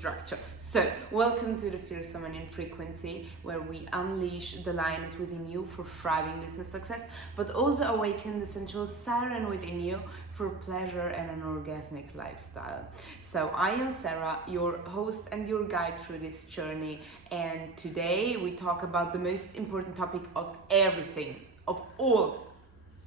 structure. So, welcome to the Fierce Feminine Frequency, where we unleash the lioness within you for thriving business success, but also awaken the sensual siren within you for pleasure and an orgasmic lifestyle. So, I am Sarah, your host and your guide through this journey, and today we talk about the most important topic of everything, of all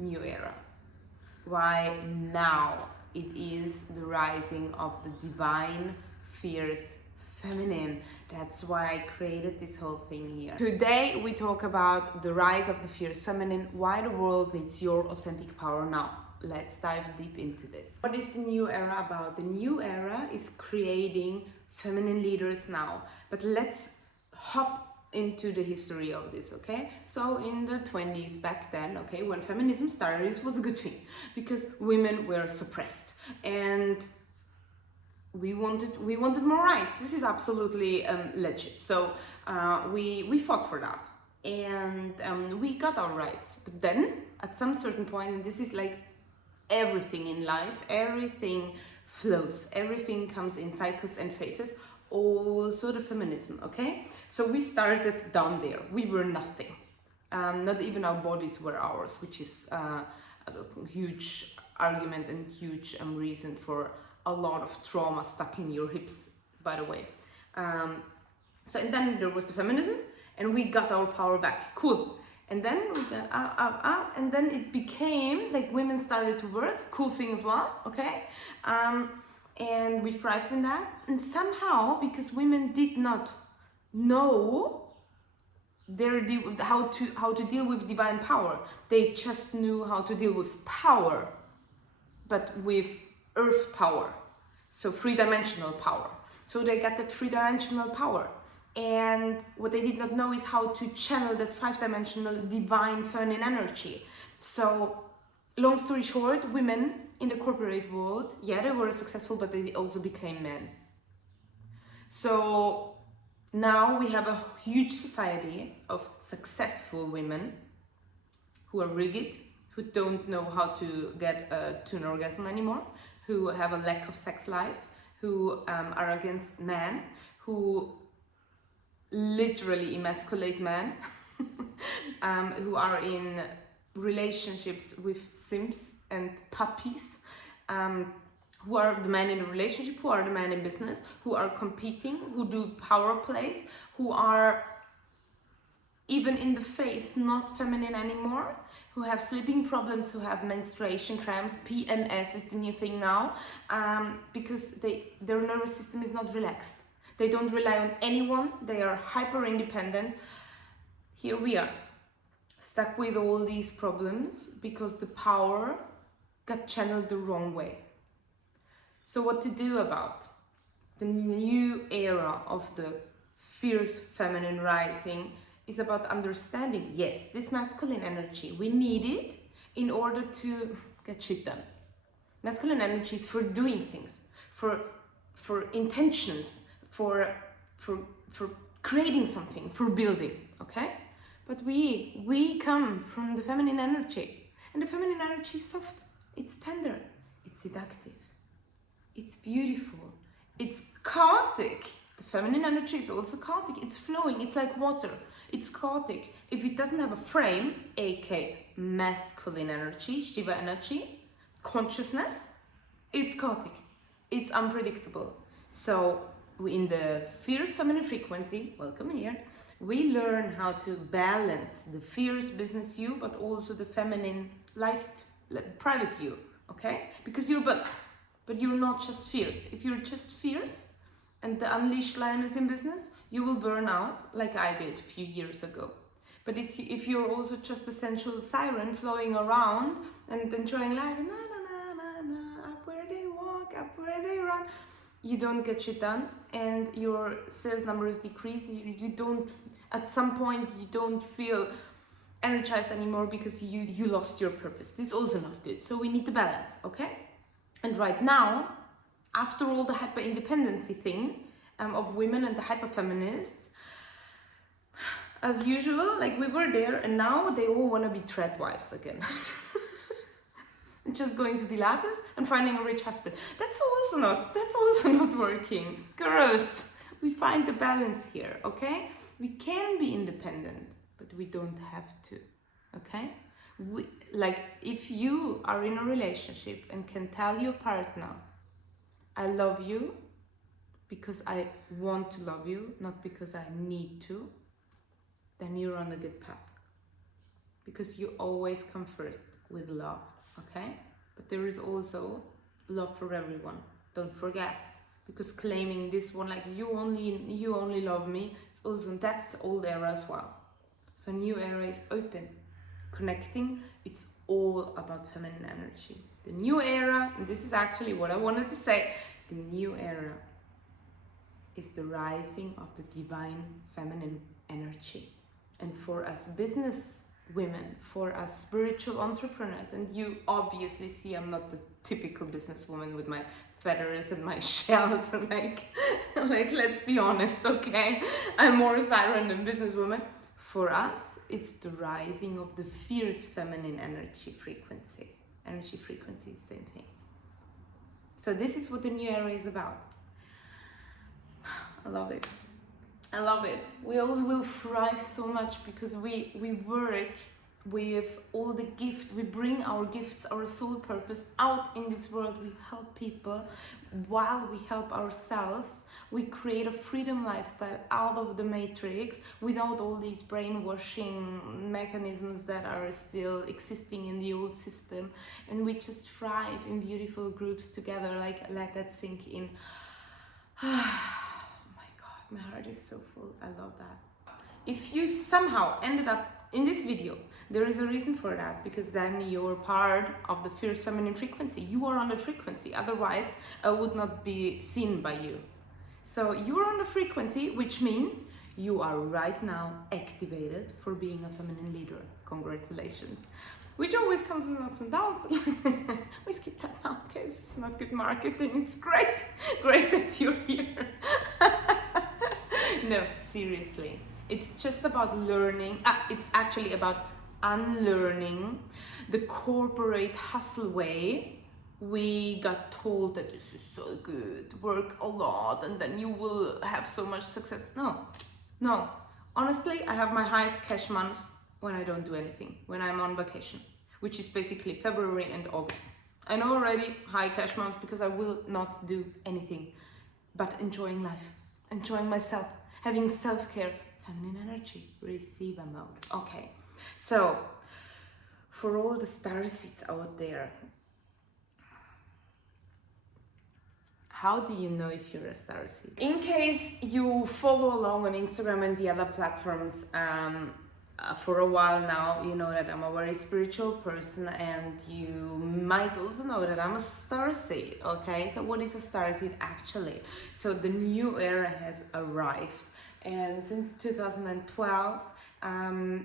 new era. Why now it is the rising of the divine fierce feminine. That's why I created this whole thing here. Today we talk about the rise of the fierce feminine, why the world needs your authentic power now. Let's dive deep into this. What is the new era about? The new era is creating feminine leaders now. But let's hop into the history of this, okay? So in the 20s, back then, okay, when feminism started, this was a good thing because women were suppressed and we wanted more rights. This is absolutely legit. So we fought for that, and we got our rights. But then at some certain point, and this is like everything in life, everything flows, everything comes in cycles and phases. Also the feminism, okay? So we started down there. We were nothing. Not even our bodies were ours, which is a huge argument and huge reason for a lot of trauma stuck in your hips, by the way. And then there was the feminism, and we got our power back. Cool. And then we got and then it became like women started to work. Cool thing as well, okay? And we thrived in that. And somehow, because women did not know how to deal with divine power, they just knew how to deal with power, but with earth power, so three-dimensional power. So they got that three-dimensional power, and what they did not know is how to channel that five-dimensional divine feminine energy. So long story short, women in the corporate world, yeah, they were successful, but they also became men. So now we have a huge society of successful women who are rigid, who don't know how to get to an orgasm anymore, who have a lack of sex life, who are against men, who literally emasculate men, who are in relationships with simps and puppies, who are the men in the relationship, who are the men in business, who are competing, who do power plays, who are even in the face not feminine anymore, who have sleeping problems, who have menstruation cramps. PMS is the new thing now, because their nervous system is not relaxed. They don't rely on anyone. They are hyper independent. Here we are, stuck with all these problems because the power got channeled the wrong way. So what to do about the new era of the fierce feminine rising is about understanding, yes, this masculine energy, we need it in order to get shit done. Masculine energy is for doing things, for intentions, for creating something, for building, okay? But we come from the feminine energy, and the feminine energy is soft, it's tender, it's seductive, it's beautiful, it's chaotic. The feminine energy is also chaotic, it's flowing, it's like water, it's chaotic. If it doesn't have a frame, aka masculine energy, Shiva energy, consciousness, it's chaotic, it's unpredictable. So in the fierce feminine frequency, welcome here, we learn how to balance the fierce business you, but also the feminine life, private you, okay? Because you're both, but you're not just fierce. If you're just fierce and the unleashed lioness in business, you will burn out like I did a few years ago. But if you're also just a sensual siren flowing around and enjoying life, na na na na na, up where they walk, up where they run, you don't get shit done, and your sales numbers decrease. You don't, at some point, you don't feel energized anymore because you lost your purpose. This is also not good. So we need to balance, okay? And right now, after all the hyper-independency thing of women and the hyper-feminists, as usual, like we were there, and now they all want to be thread wives again. and just going to Pilates and finding a rich husband. That's also not working. Girls, we find the balance here, okay? We can be independent, but we don't have to, okay? Like, if you are in a relationship and can tell your partner, I love you because I want to love you, not because I need to, then you're on a good path. Because you always come first with love, okay? But there is also love for everyone. Don't forget. Because claiming this one, like you only love me, it's also, that's the old era as well. So new era is open, connecting. It's all about feminine energy. The new era, and this is actually what I wanted to say, the new era is the rising of the divine feminine energy. And for us business women, for us spiritual entrepreneurs, and you obviously see I'm not the typical businesswoman with my feathers and my shells and like let's be honest, okay? I'm more siren than businesswoman. For us, it's the rising of the fierce feminine energy frequency. Energy frequency, same thing. So this is what the new era is about. I love it. I love it. We all will thrive so much because we work with all the gifts. We bring our gifts, our soul purpose out in this world. We help people while we help ourselves. We create a freedom lifestyle out of the matrix without all these brainwashing mechanisms that are still existing in the old system. And we just thrive in beautiful groups together. Like, let that sink in. My heart is so full. I love that. If you somehow ended up in this video, there is a reason for that, because then you're part of the fierce feminine frequency. You are on the frequency. Otherwise, I would not be seen by you. So you are on the frequency, which means you are right now activated for being a feminine leader. Congratulations. Which always comes with ups and downs, but we skip that now, okay? This is not good marketing. It's great that you're here. No, seriously. It's just about learning. It's actually about unlearning the corporate hustle way. We got told that this is so good, work a lot, and then you will have so much success. No. Honestly, I have my highest cash months when I don't do anything, when I'm on vacation, which is basically February and August. I know already high cash months because I will not do anything but enjoying life, enjoying myself, having self-care, feminine energy, receiver mode. Okay, so for all the starseeds out there, how do you know if you're a starseed? In case you follow along on Instagram and the other platforms for a while now, you know that I'm a very spiritual person, and you might also know that I'm a starseed, okay? So what is a starseed actually? So the new era has arrived, and since 2012,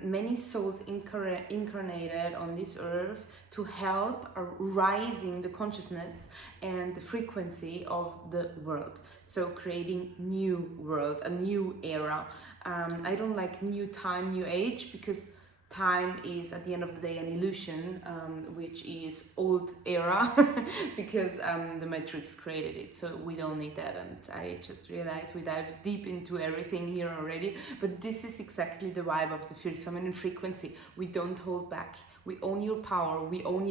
many souls incarnated on this earth to help rising the consciousness and the frequency of the world. So creating new world, a new era. I don't like new time, new age, because time is at the end of the day an illusion, which is old era because the matrix created it, so we don't need that. And I just realized we dive deep into everything here already, but this is exactly the vibe of the fierce feminine frequency. We don't hold back. We own your power. We own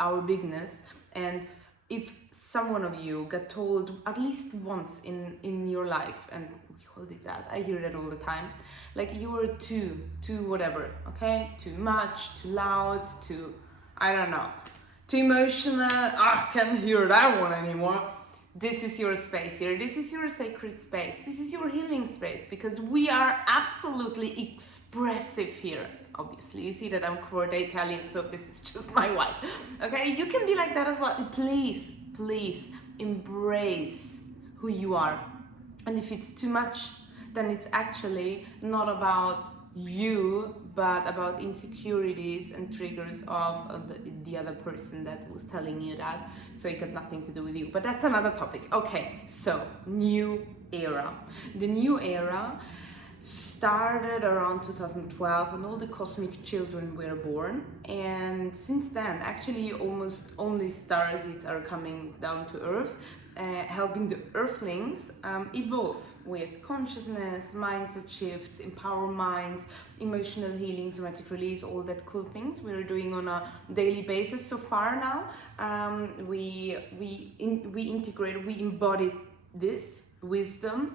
our bigness. And if someone of you got told at least once in your life, and we all did that, I hear that all the time, like you were too whatever, okay? Too much, too loud, too, I don't know, too emotional, I can't hear that one anymore. This is your space here. This is your sacred space. This is your healing space, because we are absolutely expressive here. Obviously, you see that I'm quarter Italian, so this is just my vibe. Okay, you can be like that as well. Please embrace who you are. And if it's too much, then it's actually not about you, but about insecurities and triggers of the other person that was telling you that. So it got nothing to do with you. But that's another topic. Okay, so new era. The new era started around 2012 when all the cosmic children were born, and since then actually almost only starseeds are coming down to earth, helping the earthlings evolve with consciousness, mindset shifts, empower minds, emotional healing, somatic release, all that cool things we're doing on a daily basis so far now. We integrate, we embody this wisdom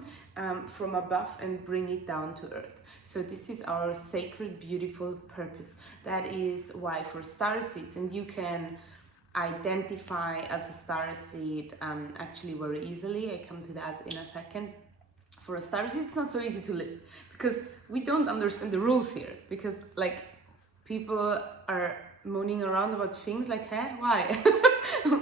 from above and bring it down to earth. So this is our sacred, beautiful purpose. That is why for starseeds, and you can identify as a starseed actually very easily. I come to that in a second. For a starseed, it's not so easy to live because we don't understand the rules here. Because like people are moaning around about things like, "Hey, why?"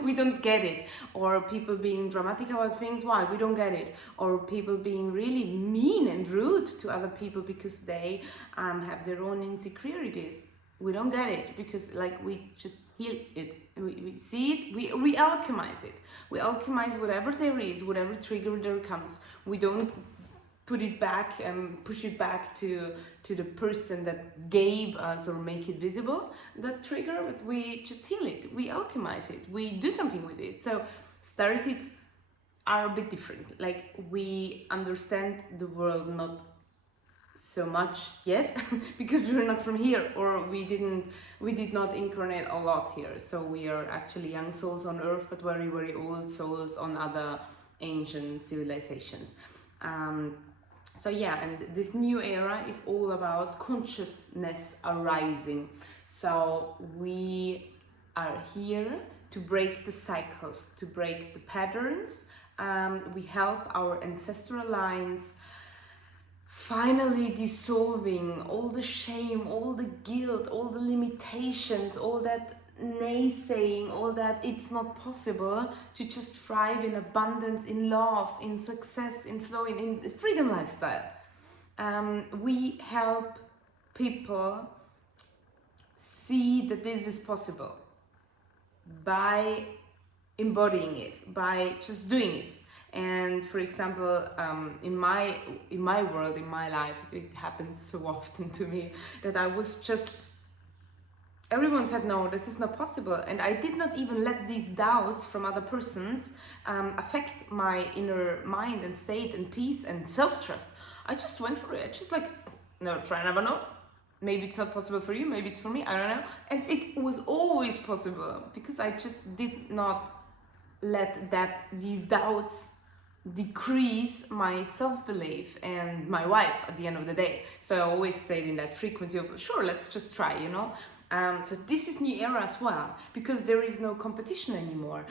We don't get it. Or people being dramatic about things, why? We don't get it. Or people being really mean and rude to other people because they have their own insecurities. We don't get it because like we just heal it. We see it, we alchemize it. We alchemize whatever there is, whatever trigger there comes. We don't put it back and push it back to the person that gave us or make it visible, that trigger, but we just heal it, we alchemize it, we do something with it. So starseeds are a bit different. Like we understand the world not so much yet because we're not from here, or we did not incarnate a lot here. So we are actually young souls on earth, but very, very old souls on other ancient civilizations. So yeah, and this new era is all about consciousness arising. So we are here to break the cycles, to break the patterns. We help our ancestral lines finally dissolving all the shame, all the guilt, all the limitations, all that naysaying, all that it's not possible to just thrive in abundance, in love, in success, in flow, in the freedom lifestyle. We help people see that this is possible by embodying it, by just doing it. And for example, in my world, in my life, it happens so often to me that I was just, everyone said, no, this is not possible. And I did not even let these doubts from other persons affect my inner mind and state and peace and self-trust. I just went for it. Just like, never try, never know. Maybe it's not possible for you, maybe it's for me, I don't know. And it was always possible because I just did not let these doubts decrease my self-belief and my vibe at the end of the day. So I always stayed in that frequency of, sure, let's just try, you know. So this is new era as well, because there is no competition anymore.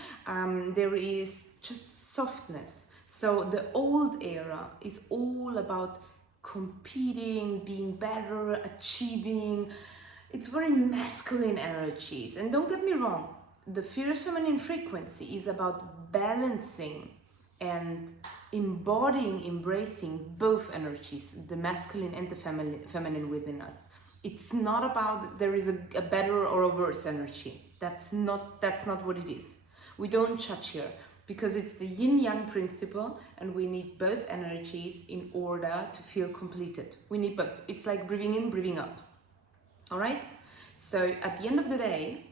There is just softness. So the old era is all about competing, being better, achieving. It's very masculine energies. And don't get me wrong, the fierce feminine frequency is about balancing and embodying, embracing both energies, the masculine and the feminine within us. It's not about there is a better or a worse energy. That's not what it is. We don't judge here because it's the yin-yang principle, and we need both energies in order to feel completed. We need both. It's like breathing in, breathing out. All right? So at the end of the day,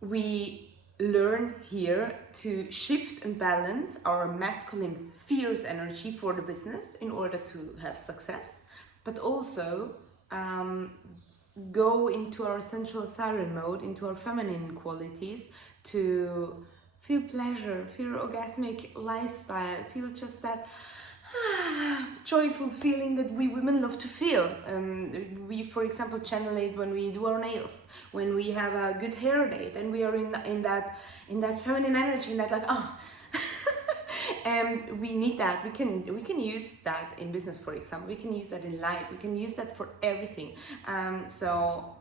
we learn here to shift and balance our masculine fierce energy for the business in order to have success, but also go into our sensual siren mode, into our feminine qualities, to feel pleasure, feel orgasmic lifestyle, feel just that joyful feeling that we women love to feel. We, for example, channel it when we do our nails, when we have a good hair day, then we are in that feminine energy, in that like, oh. And we need that. We can use that in business, for example. We can use that in life. We can use that for everything. So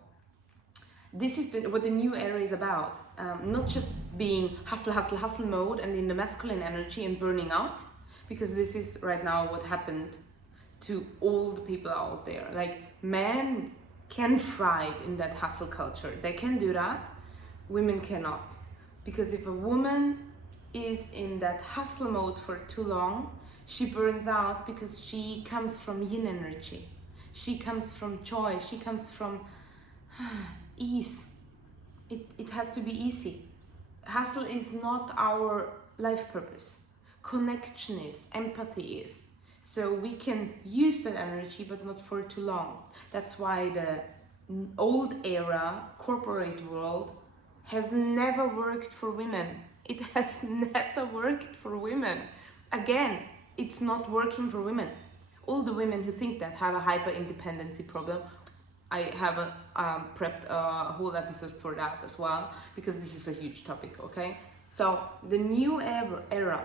this is what the new era is about. Not just being hustle mode and in the masculine energy and burning out, because this is right now what happened to all the people out there. Like, men can thrive in that hustle culture. They can do that. Women cannot. Because if a woman is in that hustle mode for too long, She burns out because she comes from yin energy. She comes from joy. She comes from ease. It has to be easy. Hustle is not our life purpose. Connection is, empathy is. So we can use that energy, but not for too long. That's why the old era corporate world has never worked for women. It has never worked for women. Again, it's not working for women. All the women who think that have a hyper independency problem. I have prepped a whole episode for that as well, because this is a huge topic, okay? So the new era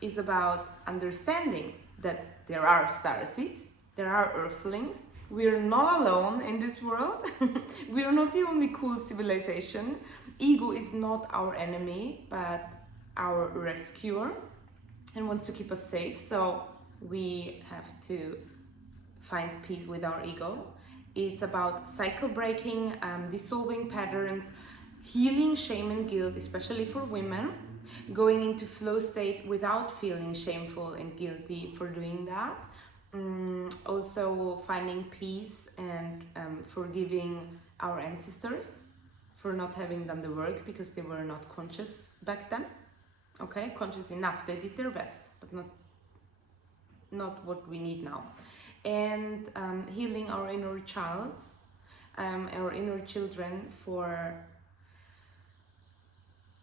is about understanding that there are starseeds, there are earthlings. We're not alone in this world. We are not the only cool civilization. Ego is not our enemy, but our rescuer, and wants to keep us safe. So we have to find peace with our ego. It's about cycle breaking, dissolving patterns, healing shame and guilt, especially for women, going into flow state without feeling shameful and guilty for doing that. Also finding peace and forgiving our ancestors for not having done the work because they were not conscious back then. Okay, conscious enough, they did their best, but not what we need now. And healing our inner child, our inner children, for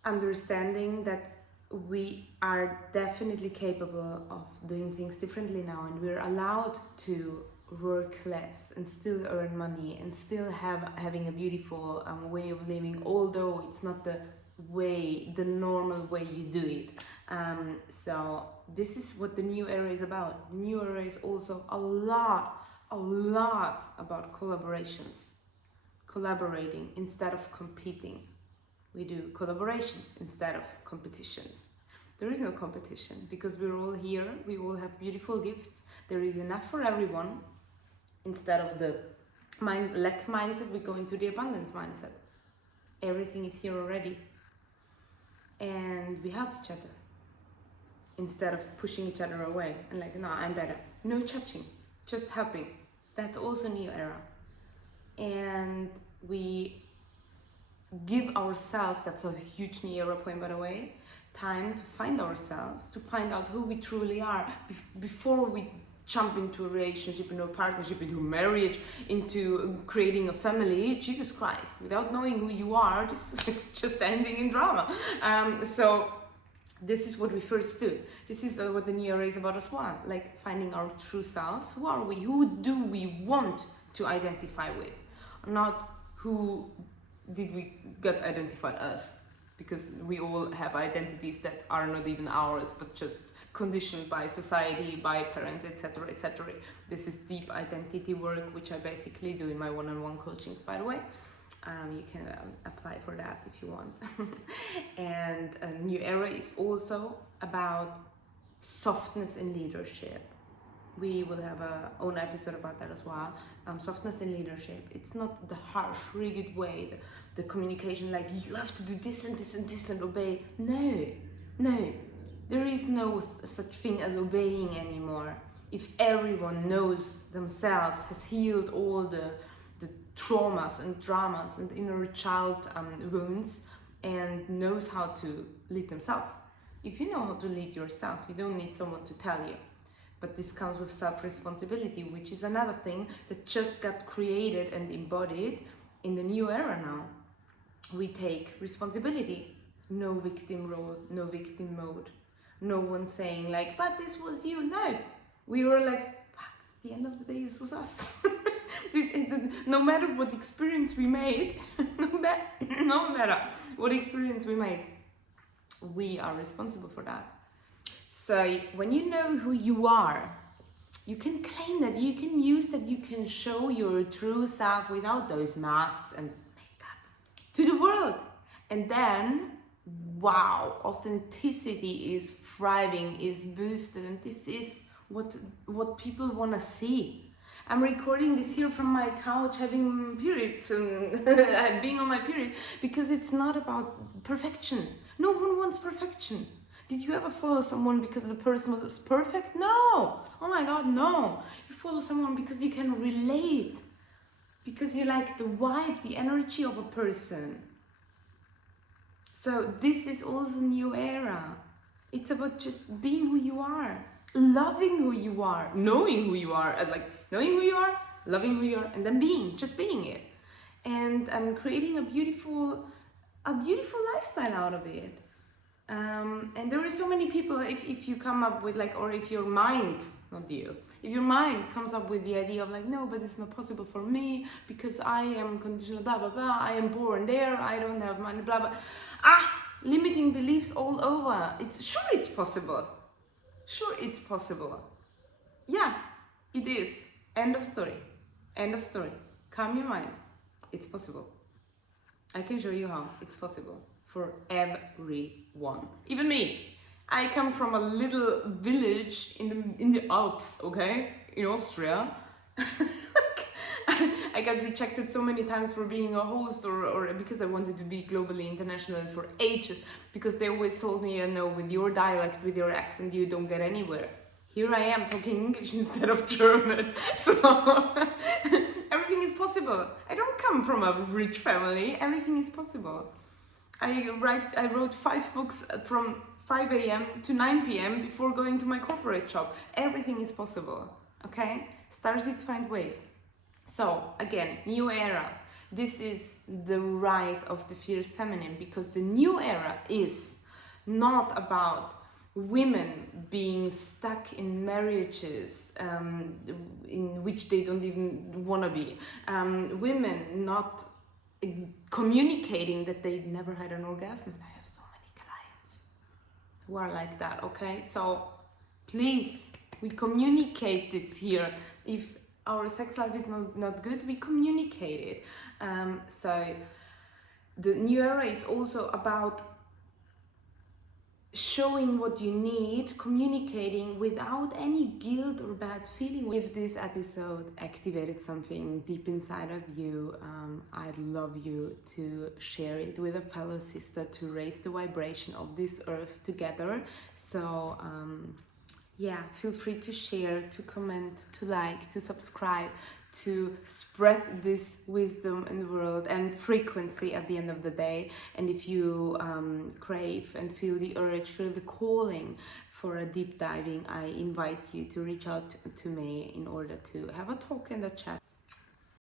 understanding that we are definitely capable of doing things differently now, and we're allowed to work less and still earn money and still having a beautiful way of living, although it's not the normal way you do it. So this is what the new era is about. The new era is also a lot about collaborations, collaborating instead of competing. We do collaborations instead of competitions. There is no competition because we're all here, we all have beautiful gifts, there is enough for everyone. Instead of the lack mindset, we go into the abundance mindset. Everything is here already. And we help each other instead of pushing each other away and like, no, I'm better. No judging, just helping. That's also new era. And we give ourselves, that's a huge new era point by the way, time to find ourselves, to find out who we truly are before we jump into a relationship, into a partnership, into marriage, into creating a family. Jesus Christ, without knowing who you are, this is just ending in drama. So this is what we first do. This is what the new era is about as well, like finding our true selves. Who are we? Who do we want to identify with? Not who did we get identified as, because we all have identities that are not even ours, but just conditioned by society, by parents, etc., etc. This is deep identity work, which I basically do in my one-on-one coachings, by the way. You can apply for that if you want. And a new era is also about softness in leadership. We will have our own episode about that as well. Softness in leadership. It's not the harsh, rigid way, the communication like you have to do this and this and this and obey. No. There is no such thing as obeying anymore. If everyone knows themselves, has healed all the traumas and dramas and inner child wounds, and knows how to lead themselves. If you know how to lead yourself, you don't need someone to tell you. But this comes with self-responsibility, which is another thing that just got created and embodied in the new era now. We take responsibility. No victim role, no victim mode. No one saying like, but this was you. No, we were like, fuck, at the end of the day, this was us. No matter what experience we made, no matter what experience we made, we are responsible for that. So when you know who you are, you can claim that, you can use that, you can show your true self without those masks and makeup to the world. And then, wow, authenticity is thriving, is boosted, and this is what people want to see. I'm recording this here from my couch, having period, being on my period, because it's not about perfection. No one wants perfection. Did you ever follow someone because the person was perfect? No! Oh my God, no! You follow someone because you can relate, because you like the vibe, the energy of a person. So this is also new era. It's about just being who you are, loving who you are, knowing who you are, knowing who you are, loving who you are, and then just being it, and creating a beautiful lifestyle out of it. And there are so many people, if you come up with or if your mind, not you, if your mind comes up with the idea of no, but it's not possible for me because I am conditional, blah, blah, blah, I am born there, I don't have money, blah, blah. Limiting beliefs all over. It's possible. Sure, it's possible. Yeah, it is. End of story. End of story. Calm your mind. It's possible. I can show you how. It's possible for everyone. Even me. I come from a little village in the Alps, okay? In Austria. I got rejected so many times for being a host or because I wanted to be globally international for ages, because they always told me, no, with your dialect, with your accent, you don't get anywhere. Here I am talking English instead of German. So everything is possible. I don't come from a rich family. Everything is possible. I wrote 5 books from 5 a.m. to 9 p.m. before going to my corporate job. Everything is possible, okay? Starseeds find ways. So again, new era. This is the rise of the fierce feminine, because the new era is not about women being stuck in marriages in which they don't even want to be. Women not communicating that they never had an orgasm. I have so many clients who are like that, okay? So please, we communicate this here. If our sex life is not good, we communicate it. So the new era is also about showing what you need, communicating without any guilt or bad feeling. If this episode activated something deep inside of you, I'd love you to share it with a fellow sister to raise the vibration of this earth together. So yeah, feel free to share, to comment, to like, to subscribe, to spread this wisdom in the world and frequency at the end of the day. And if you crave and feel the urge, feel the calling for a deep diving, I invite you to reach out to me in order to have a talk and a chat.